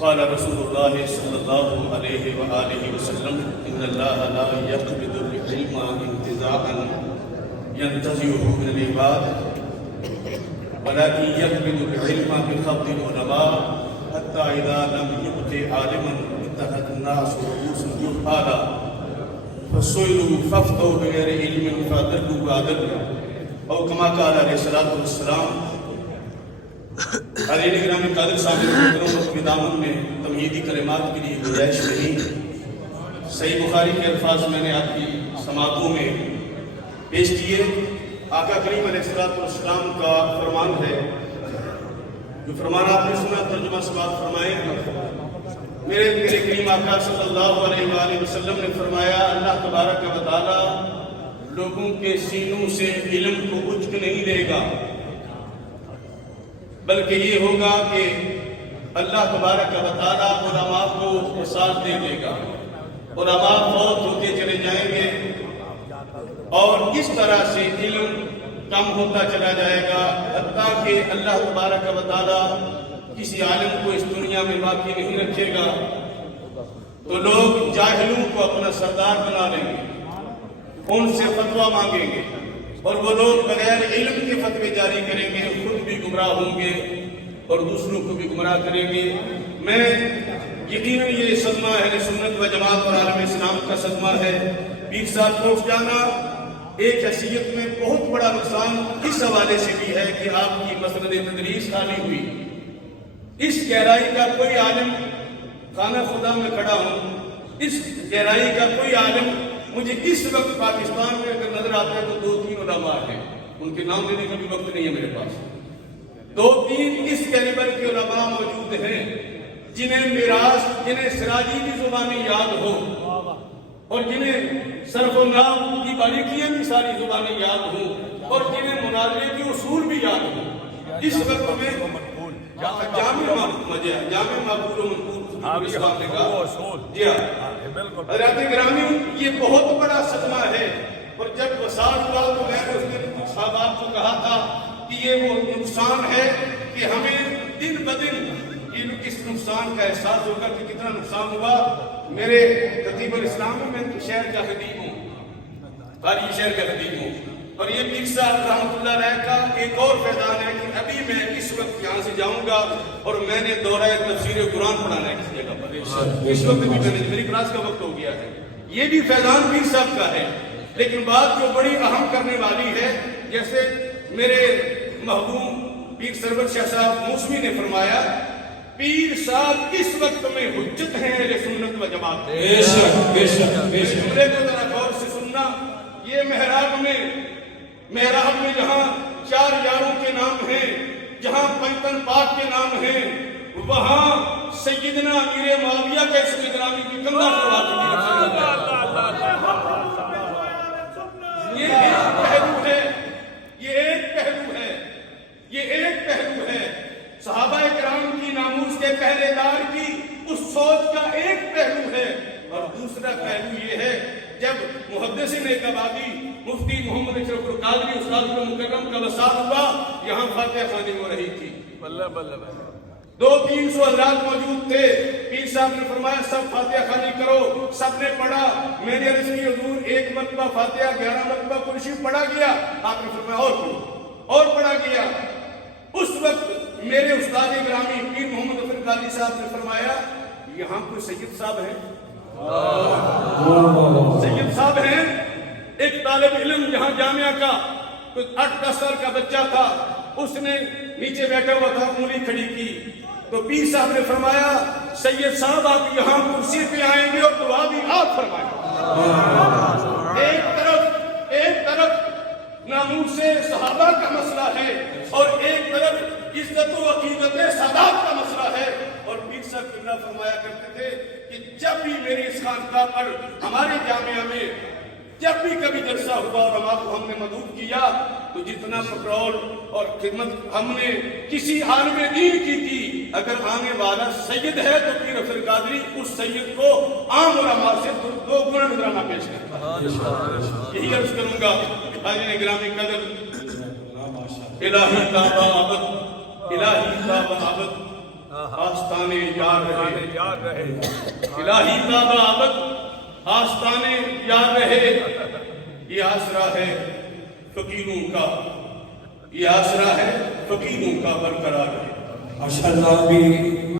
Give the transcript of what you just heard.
قال رسول الله صلى الله عليه وآله وسلم إن الله لا يقبض العلم انتزاعا ينتزعه من العباد ولكن يقبض العلم بقبض العلماء حتى إذا لم يبق عالما اتخذ الناس رؤوسا جهالا فسئلوا فافتوا بغير علم فضلوا وأضلوا او كما قال علیہ الصلوۃ والسلام۔ حضرت گرامی قادر صاحب محترم کے دامن میں تمہیدی کلمات کے لیے گنجائش نہیں۔ صحیح بخاری کے الفاظ میں نے آپ کی سماعتوں میں پیش کیے۔ آقا کریم علیہ الصلوۃ والسلام کا فرمان ہے، جو فرمان آپ نے سنا ترجمہ سماعت فرمائے۔ میرے کریم آقا صلی اللہ علیہ وآلہ وسلم نے فرمایا، اللہ تبارک و تعالی لوگوں کے سینوں سے علم کو اچک نہیں دے گا، بلکہ یہ ہوگا کہ اللہ تبارک و تعالی علماء کو وسعت دے گا، علماء فوت ہوتے چلے جائیں گے اور اس طرح سے علم کم ہوتا چلا جائے گا، حتیٰ کہ اللہ تبارک و تعالی کسی عالم کو اس دنیا میں باقی نہیں رکھے گا، تو لوگ جاہلوں کو اپنا سردار بنا لیں گے، ان سے فتویٰ مانگیں گے، اور وہ لوگ بغیر علم کے فتوے جاری کریں گے، خود بھی گمراہ ہوں گے اور دوسروں کو بھی گمراہ کریں گے۔ میں یقیناً یہ صدمہ اہل سنت و جماعت اور عالم اسلام کا صدمہ ہے۔ پیر صاحب کو اٹھ جانا ایک حیثیت میں بہت بڑا نقصان اس حوالے سے بھی ہے کہ آپ کی مسند تدریس خالی ہوئی۔ اس گہرائی کا کوئی عالم، خانہ خدا میں کھڑا ہوں، اس گہرائی کا کوئی عالم مجھے اس وقت پاکستان میں اگر نظر آتا ہے تو 2-3 علماء ہیں، ان کے نام لینے کا بھی وقت نہیں ہے میرے پاس۔ 2-3 اس کیلیبر کے علماء موجود ہیں جنہیں میراث، جنہیں سراجی کی زبانیں یاد ہو اور جنہیں صرف و نحو کی باریکیاں بھی ساری زبانیں یاد ہوں اور جنہیں مناظرے کے اصول بھی یاد ہوں۔ اس وقت میں جامع معقول و منقول نے کہا، جی ہاں حضرات گرامی، یہ بہت بڑا صدمہ ہے۔ اور جب وصال ہوا تو میں نے اس دن کچھ صحابات کو کہا تھا کہ یہ وہ نقصان ہے کہ ہمیں دن بدن اس نقصان کا احساس ہوگا کہ کتنا نقصان ہوا۔ میرے خطیب الاسلام میں شہر کا خطیب ہوں، قاری شہر کا خطیب ہوں، اور یہ پیر صاحب رحمۃ اللہ علیہ کا ایک اور فیضان ہے کہ ابھی میں اس وقت یہاں سے جاؤں گا اور میں نے دورہ تفسیر قرآن پڑھانا ہے کسی جگہ پر، اس وقت بھی میں نے، میری کلاس کا وقت ہو گیا ہے۔ یہ بھی فیضان پیر صاحب کا ہے، لیکن بات جو بڑی اہم کرنے والی ہے، جیسے میرے محبوب پیر سرور شاہ صاحب موسوی نے فرمایا، پیر صاحب اس وقت میں حجت ہیں اہل سنت و جماعت۔ بے شک بے شک بے شک۔ جملے کو ذرا غور سے سننا، یہ محراب میں جہاں 4 یاروں کے نام ہیں، جہاں پنجتن پاک کے نام ہیں، وہاں سیدنا امیر معاویہ کا اس نگرامی کی کندھا کروا چکے ہیں۔ یہ ایک پہلو ہے، یہ ایک پہلو ہے صحابہ کرام کی ناموس کے پہرے دار کی اس سوچ کا ایک پہلو ہے، اور دوسرا پہلو یہ ہے جب محدثین آبادی مفتی محمد اشرف القادری استاد مکرم کا وصال ہوا، یہاں فاتحہ خوانی ہو رہی تھی، 200-300 حضرات موجود تھے۔ پیر صاحب نے فرمایا سب فاتحہ خوانی کرو، سب نے پڑھا۔ میں نے عرض کی حضور 1 مرتبہ فاتحہ 11 مرتبہ قرآن شریف پڑھا گیا، آپ نے فرمایا اور پڑھو، اور پڑھا گیا۔ اس وقت میرے استاد گرامی پیر محمد ظفر قادری صاحب نے فرمایا، یہاں کوئی سید صاحب ہیں؟ سید صاحب ہیں؟ ایک طالب علم یہاں جامعہ کا، کوئی 8-10 سال کا بچہ تھا، اس نے نیچے بیٹھا ہوا تھا، انگلی کھڑی کی، تو پیر صاحب نے فرمایا سید صاحب آپ یہاں کرسی پہ آئیں گے اور دعا بھی آپ فرمائیں۔ ایک طرف ناموس صحابہ کا مسئلہ ہے اور ایک طرف عزت و عقیدت سادات کا مسئلہ ہے، اور پیر صاحب قبلہ فرمایا کرتے تھے کہ جب بھی میری اس خانقاہ پر ہمارے جامعہ میں جب بھی کبھی جلسہ ہوا اور علماء کو ہم نے مدعو کیا تو جتنا پٹرول اور خدمت ہم نے کسی عالم دین کی، اگر آنے والا سید ہے تو پیر افضل قادری اس سید کو عام علماء سے 2 گنا نذرانہ پیش کرتا۔ یہی عرض کروں گا حاضرین گرامی قدر، الہی تاب عبد آستانے یار رہے الہی کعبہ ابد آستانے یار رہے یہ آسرا ہے فقیروں کا یہ آسرا ہے فقیروں کا برقرار رہے ماشاءاللہ بھی